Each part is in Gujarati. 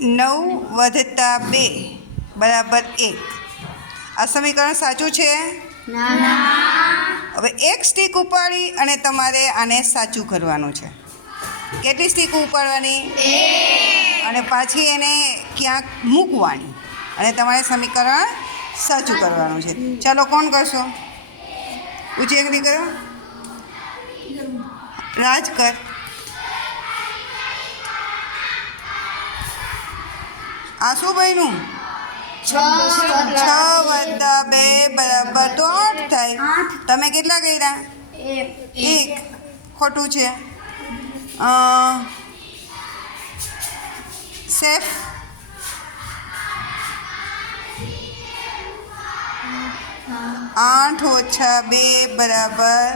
નવ વધતા બે બરાબર એક. આ સમીકરણ સાચું છે? હવે એક સ્ટીક ઉપાડી અને તમારે આને સાચું કરવાનું છે. કેટલી સ્ટીક ઉપાડવાની? અને પાછી એને ક્યાંક મૂકવાની. અને તમારે સમીકરણ સાચું કરવાનું છે. ચાલો કોણ કરશો? ઊંચી એકડી કરો રાજ કર આ શું બન્યું છ વત્તા બે બરાબર તો આઠ થાય. તમે કેટલા કર્યા? એક. ખોટું છે. સેફ? આઠ ઓછા બે બરાબર.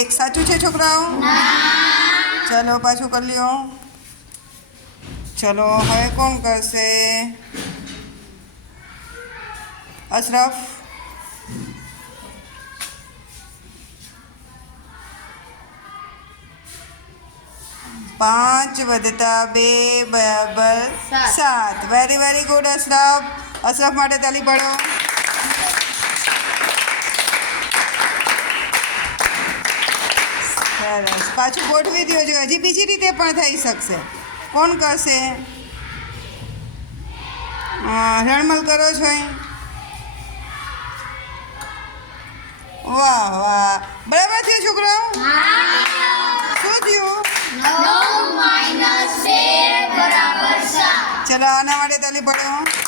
એક. સાચું છે છોકરાઓ? ચલો પાછું કરી લ્યો. ચલો હવે કોણ કરશે? અશરફ? પાંચ વધતા બે બરાબર સાત. Very very good Ashraf. Ashraf માટે તાલી પડો. સરસ. પાછું ગોઠવી દો જો. હજી બીજી રીતે પણ થઈ શકશે. કોણ કરશે રણમલ કરો છો? વાહ વાહ. બરાબર થયું છોકરો શું થયું? ચલો આના માટે તાલી પાડો